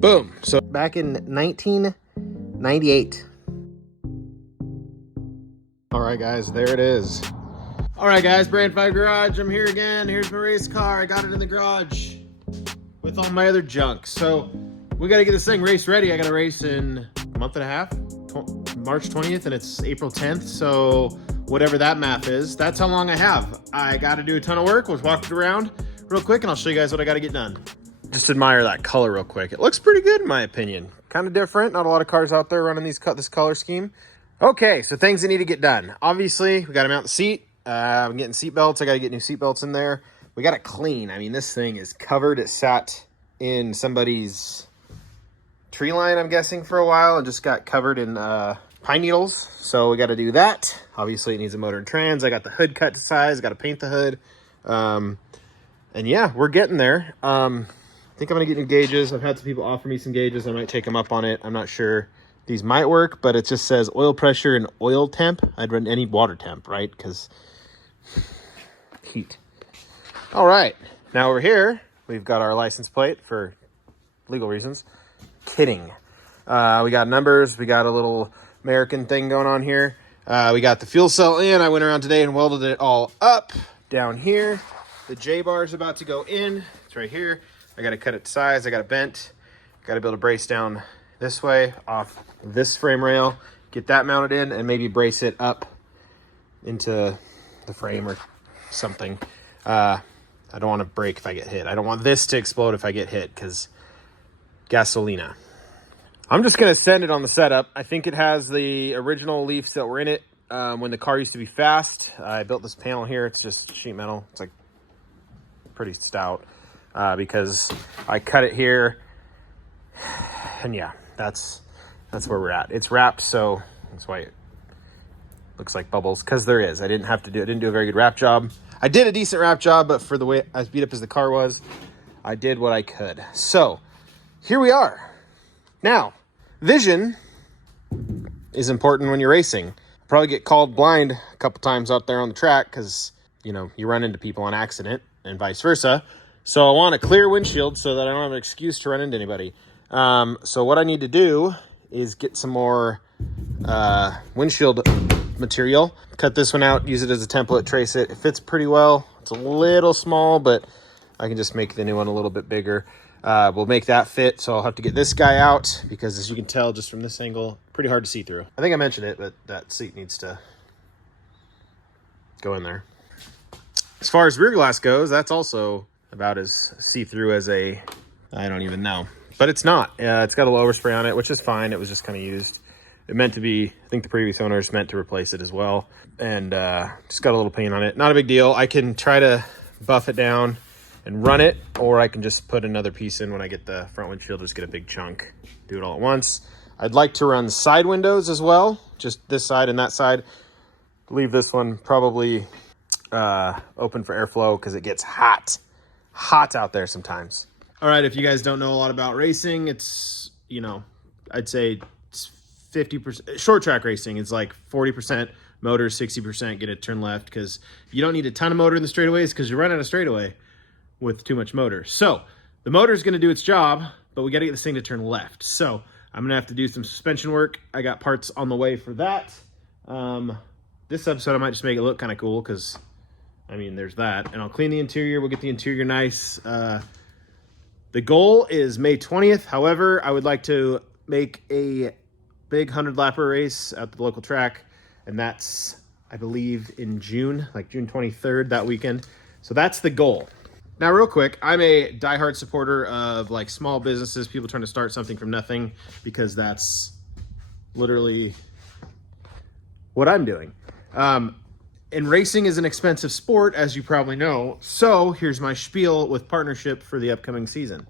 Boom. So back in 1998. All right, guys, there it is. All right, guys, Brand 5 Garage. I'm here again. Here's my race car. I got it in the garage with all my other junk. So we got to get this thing race ready. I got to race in a month and a half, March 20th, and it's April 10th. So whatever that math is, that's how long I have. I got to do a ton of work. Let's walk it around real quick, and I'll show you guys what I got to get done. Just admire that color real quick. It looks pretty good in my opinion. Kind of different. Not a lot of cars out there running this color scheme. Okay, so things that need to get done. Obviously, we got to mount the seat. I'm getting seat belts. I got to get new seat belts in there. We got to clean. I mean, this thing is covered. It sat in somebody's tree line, I'm guessing, for a while, and just got covered in pine needles. So we got to do that. Obviously, it needs a motor and trans. I got the hood cut to size. Got to paint the hood. And yeah, we're getting there. I think I'm going to get new gauges. I've had some people offer me some gauges. I might take them up on it. I'm not sure. These might work, but it just says oil pressure and oil temp. I'd run any water temp, right? Because heat. All right. Now over here, we've got our license plate for legal reasons. Kidding. We got numbers. We got a little American thing going on here. We got the fuel cell in. I went around today and welded it all up down here. The J-bar is about to go in. It's right here. I got to cut it to size. I got it bent. Got to build a brace down this way off this frame rail. Get that mounted in and maybe brace it up into the frame or something. I don't want to break if I get hit. I don't want this to explode if I get hit because gasolina. I'm just going to send it on the setup. I think it has the original leafs that were in it when the car used to be fast. I built this panel here. It's just sheet metal. It's like pretty stout. Because I cut it here, and yeah, that's where we're at. It's wrapped, so that's why it looks like bubbles, because there is. I didn't do a very good wrap job. I did a decent wrap job, but for the way as beat up as the car was, I did what I could. So here we are. Now, vision is important when you're racing. Probably get called blind a couple times out there on the track because, you know, you run into people on accident and vice versa. So I want a clear windshield so that I don't have an excuse to run into anybody. So what I need to do is get some more windshield material. Cut this one out, use it as a template, trace it. It fits pretty well. It's a little small, but I can just make the new one a little bit bigger. We'll make that fit. So I'll have to get this guy out because, as you can tell just from this angle, pretty hard to see through. I think I mentioned it, but that seat needs to go in there. As far as rear glass goes, that's also about as see-through as I don't even know. But it's not. It's got a low overspray on it, which is fine. It was just kind of used. It meant to be, I think the previous owners meant to replace it as well. And just got a little paint on it. Not a big deal. I can try to buff it down and run it, or I can just put another piece in when I get the front windshield, just get a big chunk, do it all at once. I'd like to run side windows as well, just this side and that side. Leave this one probably open for airflow because it gets hot out there sometimes. All right, if you guys don't know a lot about racing, it's, you know, I'd say it's 50%. Short track racing is like 40% motor, 60% get it turn left, because you don't need a ton of motor in the straightaways because you run out of straightaway with too much motor. So the motor is going to do its job, but we got to get this thing to turn left. So I'm going to have to do some suspension work. I got parts on the way for that. This episode I might just make it look kind of cool because, I mean, there's that. And I'll clean the interior. We'll get the interior nice. The goal is May 20th. However, I would like to make a big 100-lapper race at the local track. And that's, I believe, in June, like June 23rd, that weekend. So that's the goal. Now, real quick, I'm a diehard supporter of like small businesses, people trying to start something from nothing, because that's literally what I'm doing. And racing is an expensive sport, as you probably know. So here's my spiel with partnership for the upcoming season.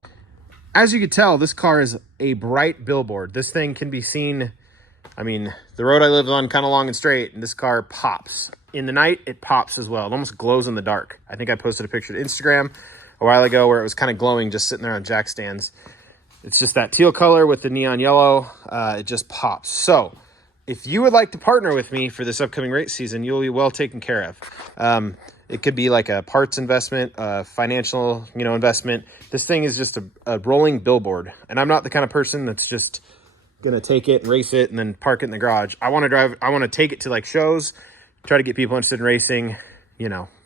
As you can tell, this car is a bright billboard. This thing can be seen, I mean, the road I live on kind of long and straight, and this car pops. In the night, it pops as well. It almost glows in the dark. I think I posted a picture to Instagram a while ago where it was kind of glowing just sitting there on jack stands. It's just that teal color with the neon yellow. It just pops. So if you would like to partner with me for this upcoming race season, you'll be well taken care of. It could be like a parts investment, financial, investment. This thing is just a rolling billboard. And I'm not the kind of person that's just going to take it and race it and then park it in the garage. I want to take it to like shows, try to get people interested in racing,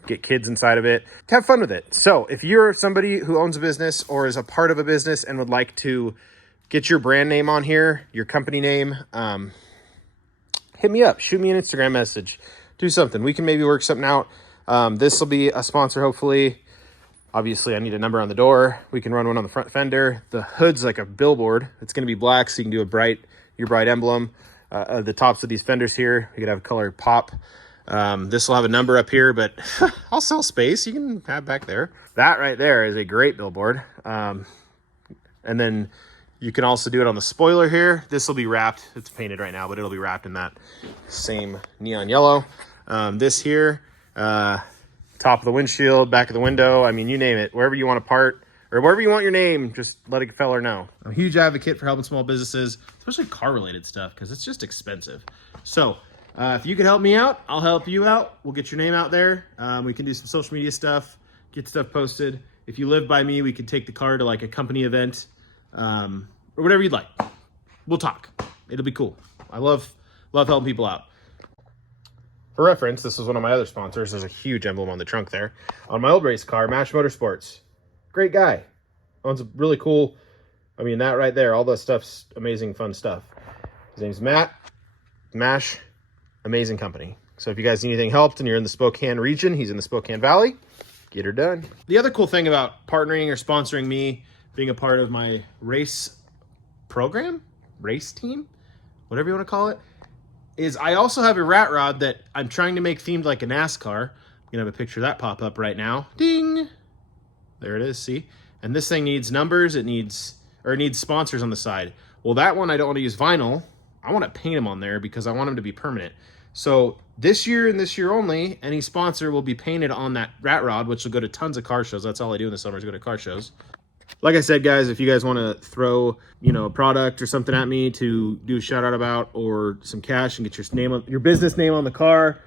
get kids inside of it, to have fun with it. So if you're somebody who owns a business or is a part of a business and would like to get your brand name on here, your company name, hit me up, shoot me an Instagram message, do something. We can maybe work something out. This will be a sponsor, hopefully. Obviously, I need a number on the door. We can run one on the front fender. The hood's like a billboard. It's going to be black, so you can do your bright emblem. The tops of these fenders here, you could have a color pop. This will have a number up here, but I'll sell space. You can have back there. That right there is a great billboard. And then you can also do it on the spoiler here. This will be wrapped. It's painted right now, but it'll be wrapped in that same neon yellow. This here, top of the windshield, back of the window. I mean, you name it. Wherever you want to part or wherever you want your name, just let a feller know. I'm a huge advocate for helping small businesses, especially car-related stuff, because it's just expensive. So if you could help me out, I'll help you out. We'll get your name out there. We can do some social media stuff, get stuff posted. If you live by me, we could take the car to like a company event, or whatever you'd like. We'll talk. It'll be cool. I love helping people out. For reference, this is one of my other sponsors. There's a huge emblem on the trunk there. On my old race car, Mash Motorsports. Great guy. Owns a really cool, that right there, all the stuff's amazing, fun stuff. His name's Matt. Mash, amazing company. So if you guys need anything helped and you're in the Spokane region, he's in the Spokane Valley, get her done. The other cool thing about partnering or sponsoring me, being a part of my race program, race team, whatever you want to call it, is I also have a rat rod that I'm trying to make themed like a NASCAR. I'm gonna have a picture of that pop up right now. Ding! There it is, see? And this thing needs numbers, it needs sponsors on the side. Well, that one I don't want to use vinyl. I want to paint them on there because I want them to be permanent. So this year and this year only, any sponsor will be painted on that rat rod, which will go to tons of car shows. That's all I do in the summer is go to car shows. Like I said, guys, if you guys want to throw, a product or something at me to do a shout out about, or some cash and get your business name on the car,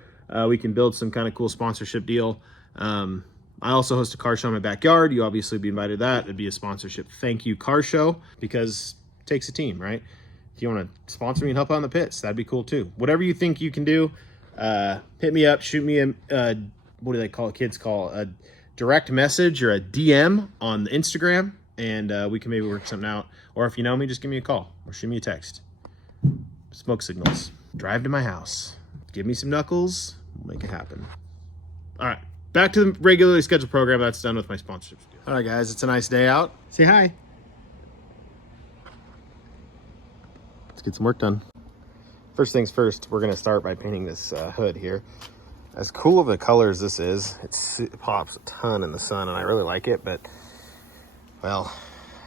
we can build some kind of cool sponsorship deal. I also host a car show in my backyard. You obviously be invited to that. It'd be a sponsorship thank you car show because it takes a team, right? If you want to sponsor me and help out in the pits, that'd be cool too. Whatever you think you can do, hit me up, shoot me what do they call it? Kids call a direct message or a DM on the Instagram, and we can maybe work something out. Or if you know me, just give me a call or shoot me a text. Smoke signals. Drive to my house. Give me some knuckles. We'll make it happen. All right, back to the regularly scheduled program. That's done with my sponsorships. All right, guys, it's a nice day out. Say hi. Let's get some work done. First things first, we're gonna start by painting this hood here. As cool of a color as this is, it pops a ton in the sun, and I really like it, but, well,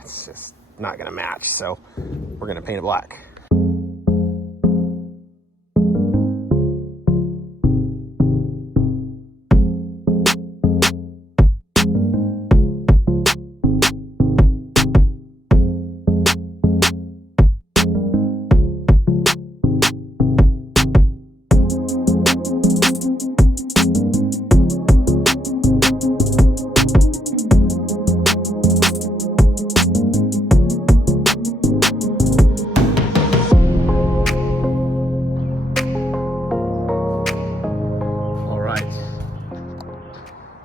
it's just not gonna match, so we're gonna paint it black.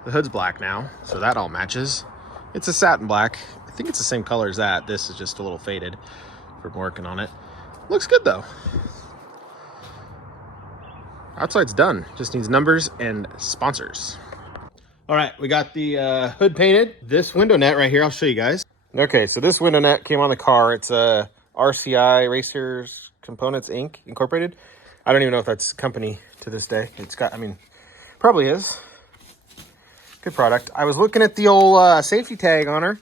The hood's black now, so that all matches. It's a satin black. I think it's the same color as that. This is just a little faded from working on it. Looks good though. Outside's done. Just needs numbers and sponsors. All right, we got the hood painted. This window net right here, I'll show you guys. Okay, so this window net came on the car. It's a RCI Racers Components Inc. Incorporated. I don't even know if that's a company to this day. It's got, probably is. Good product. I was looking at the old safety tag on her.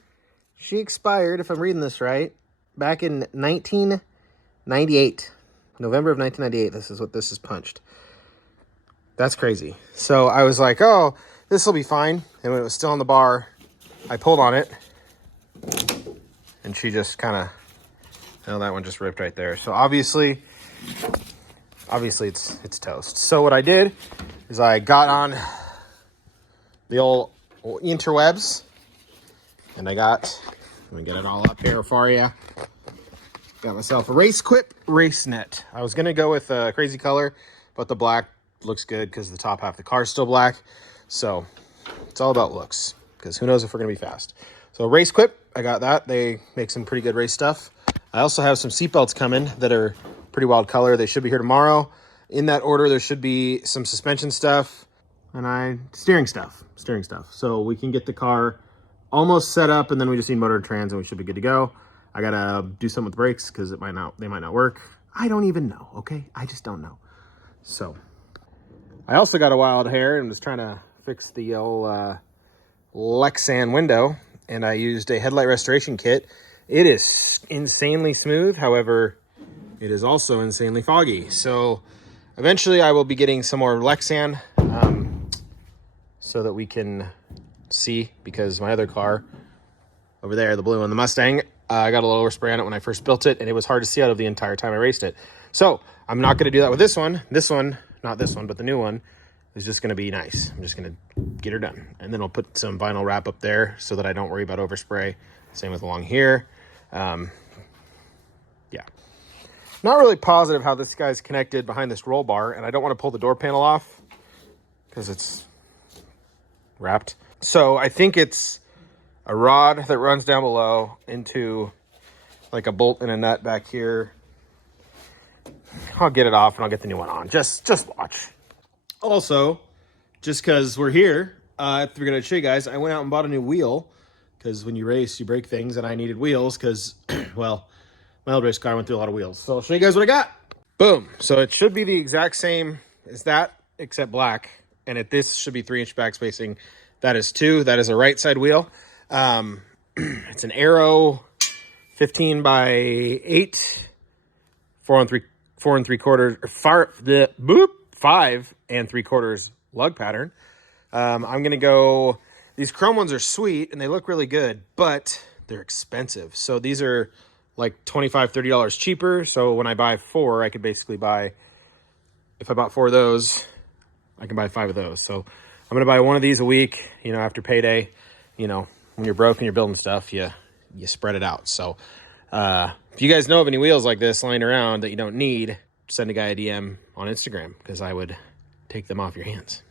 She expired, if I'm reading this right, back in 1998. November of 1998. This is what this is punched. That's crazy. So I was like, oh, this will be fine. And when it was still on the bar, I pulled on it. And she just kind of, that one just ripped right there. So obviously it's toast. So what I did is I got on the old interwebs. And I got, let me get it all up here for you. Got myself a Race Quip Race Net. I was going to go with a crazy color, but the black looks good because the top half of the car is still black. So it's all about looks, because who knows if we're going to be fast. So Race Quip, I got that. They make some pretty good race stuff. I also have some seatbelts coming that are pretty wild color. They should be here tomorrow. In that order, there should be some suspension stuff and steering stuff. So we can get the car almost set up, and then we just need motor and trans, and we should be good to go. I gotta do something with the brakes because they might not work. I don't even know, okay? I just don't know. So I also got a wild hair and was trying to fix the old Lexan window, and I used a headlight restoration kit. It is insanely smooth. However, it is also insanely foggy. So eventually I will be getting some more Lexan so that we can see, because my other car over there, the blue one, the Mustang, I got a little overspray on it when I first built it, and it was hard to see out of the entire time I raced it. So I'm not going to do that with this one. This one, not this one, but the new one is just going to be nice. I'm just going to get her done. And then I'll put some vinyl wrap up there so that I don't worry about overspray. Same with along here. Yeah. Not really positive how this guy's connected behind this roll bar, and I don't want to pull the door panel off because it's wrapped. So I think it's a rod that runs down below into like a bolt and a nut back here. I'll get it off and I'll get the new one on. Just watch. Also, just because we're here, I figured I'd show you guys. I went out and bought a new wheel because when you race, you break things, and I needed wheels because, well, my old race car went through a lot of wheels. So I'll show you guys what I got. Boom. So it should be the exact same as that, except black. And this should be 3-inch back spacing. That is 2. That is a right side wheel. It's an Aero 15 by 8, 5 and 3/4 lug pattern. I'm gonna go. These chrome ones are sweet and they look really good, but they're expensive. So these are like $25, $30 cheaper. So when I buy 4, I could basically buy. If I bought 4 of those, I can buy 5 of those. So I'm gonna buy one of these a week. After payday. When you're broke and you're building stuff, you spread it out. So if you guys know of any wheels like this lying around that you don't need, send a guy a DM on Instagram, because I would take them off your hands.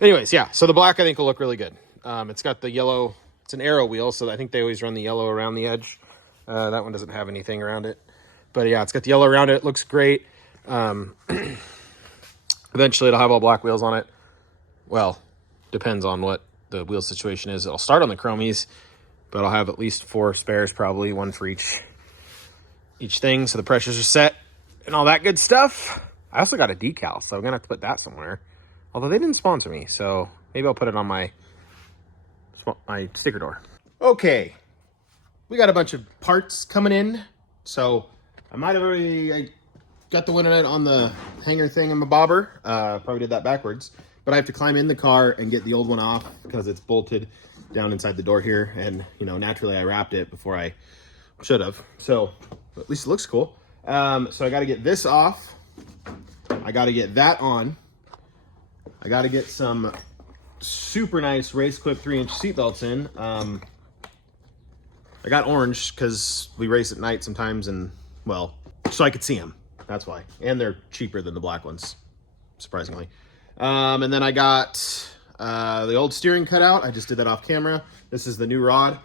Anyways, yeah, so the black I think will look really good. It's got the yellow, it's an Aero wheel, so I think they always run the yellow around the edge. That one doesn't have anything around it. But yeah, it's got the yellow around it. It looks great. Eventually it'll have all black wheels on it. Well, depends on what the wheel situation is. It'll start on the chromies, but I'll have at least 4 spares, probably 1 for each thing, so the pressures are set and all that good stuff. I also got a decal, so I'm gonna have to put that somewhere, although they didn't sponsor me, so maybe I'll put it on my sticker door. Okay, we got a bunch of parts coming in, so I got the winter net on the hanger thing in my bobber. Probably did that backwards. But I have to climb in the car and get the old one off because it's bolted down inside the door here. And, naturally I wrapped it before I should have. So at least it looks cool. So I got to get this off. I got to get that on. I got to get some super nice Race Quip 3-inch seatbelts in. I got orange because we race at night sometimes, and, well, so I could see them. That's why. And they're cheaper than the black ones, surprisingly. And then I got the old steering cut out. I just did that off camera. This is the new rod.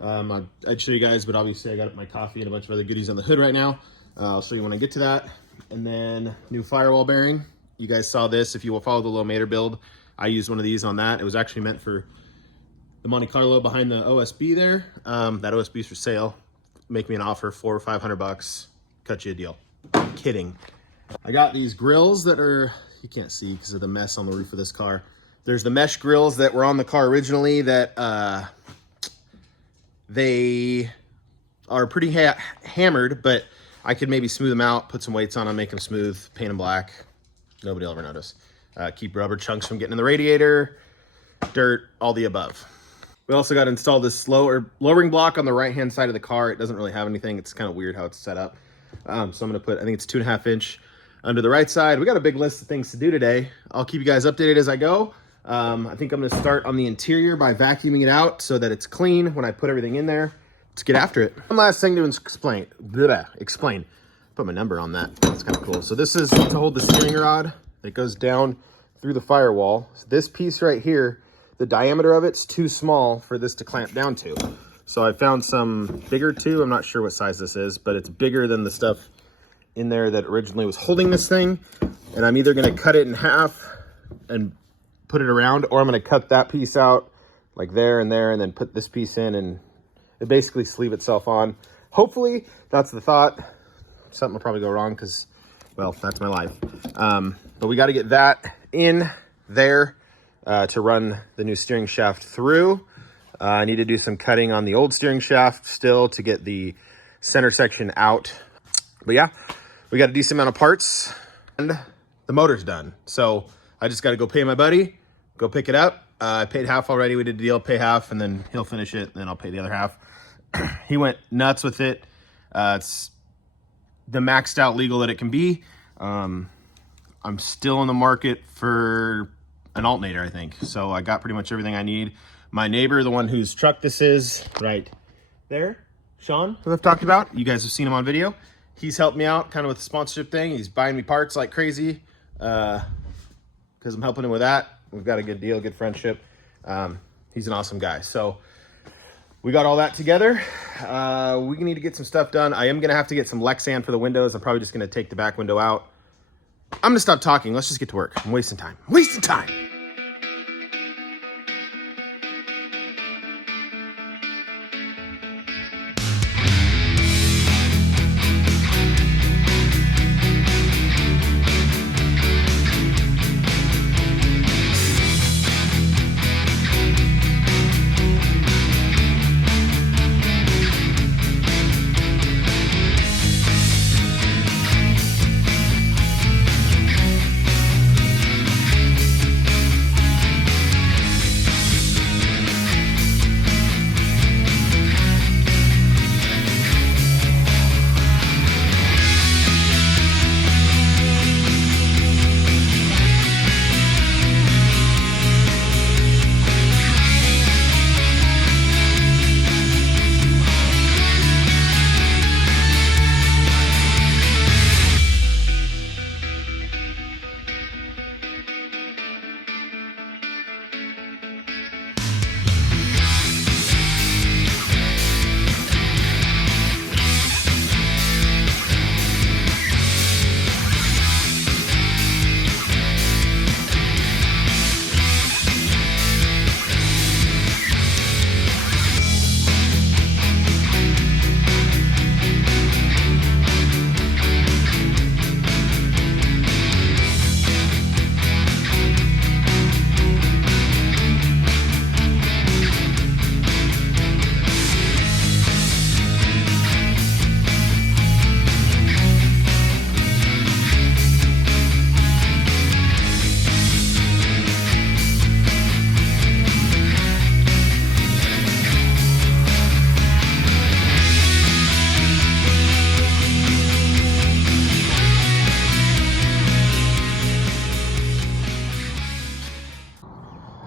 I'd show you guys, but obviously I got my coffee and a bunch of other goodies on the hood right now. I'll show you when I get to that. And then new firewall bearing. You guys saw this. If you will follow the Low Mater build, I used one of these on that. It was actually meant for the Monte Carlo behind the OSB there. That OSB is for sale. Make me an offer, $400 or $500. Cut you a deal. I'm kidding. I got these grills that are, you can't see because of the mess on the roof of this car. There's the mesh grills that were on the car originally that they are pretty hammered, but I could maybe smooth them out, put some weights on them, make them smooth, paint them black. Nobody will ever notice. Keep rubber chunks from getting in the radiator, dirt, all the above. We also got to install this lowering block on the right-hand side of the car. It doesn't really have anything. It's kind of weird how it's set up. So I'm going to put, I think it's 2.5 inch under the right side. We got a big list of things to do today. I'll keep you guys updated as I go. I think I'm gonna start on the interior by vacuuming it out so that it's clean when I put everything in there. Let's get after it. One last thing to explain. Put my number on that. That's kind of cool. So this is to hold the steering rod that goes down through the firewall. So this piece right here, the diameter of it's too small for this to clamp down to. So I found some bigger too. I'm not sure what size this is, but it's bigger than the stuff in there that originally was holding this thing. And I'm either gonna cut it in half and put it around, or I'm gonna cut that piece out like there, and then put this piece in, and it basically sleeve itself on. Hopefully that's the thought. Something will probably go wrong because, well, that's my life. But we got to get that in there to run the new steering shaft through. I need to do some cutting on the old steering shaft still to get the center section out. But yeah, we got a decent amount of parts and the motor's done. So I just got to go pay my buddy, go pick it up. I paid half already. We did a deal, pay half, and then he'll finish it, and then I'll pay the other half. He went nuts with it. It's the maxed out legal that it can be. I'm still in the market for an alternator, I think. So I got pretty much everything I need. My neighbor, the one whose truck this is, right there, Sean, who I've talked about, you guys have seen him on video. He's helped me out kind of with the sponsorship thing. He's buying me parts like crazy because I'm helping him with that. We've got a good deal, good friendship. He's an awesome guy. So we got all that together. We need to get some stuff done. I am going to have to get some Lexan for the windows. I'm probably just going to take the back window out. I'm going to stop talking. Let's just get to work. I'm wasting time.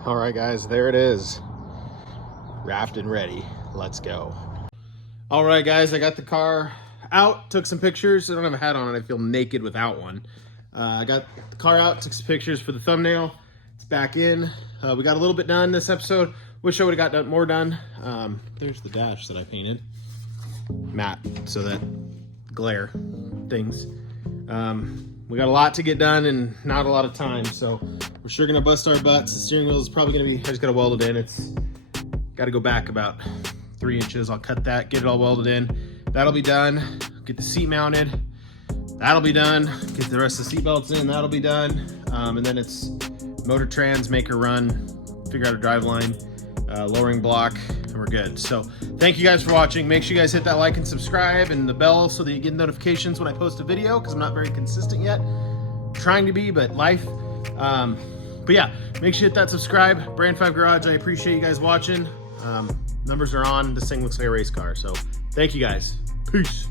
All right, guys, there it is. Wrapped and ready. Let's go. All right, guys, I got the car out, took some pictures. I don't have a hat on and I feel naked without one. I got the car out, took some pictures for the thumbnail. It's back in. We got a little bit done this episode. Wish I would have got more done. There's the dash that I painted. Matte, so that glare things. We got a lot to get done and not a lot of time, so we're sure gonna bust our butts. The steering wheel is probably gonna be, I just gotta weld it in. It's gotta go back about 3 inches. I'll cut that, get it all welded in. That'll be done. Get the seat mounted. That'll be done. Get the rest of the seat belts in. That'll be done. And then it's motor trans, make her run, figure out a drive line, lowering block, and we're good. So thank you guys for watching. Make sure you guys hit that like and subscribe and the bell so that you get notifications when I post a video, because I'm not very consistent yet. Trying to be, but life. But yeah, make sure you hit that subscribe. Brand 5 Garage, I appreciate you guys watching. Numbers are on. This thing looks like a race car. So thank you guys. Peace.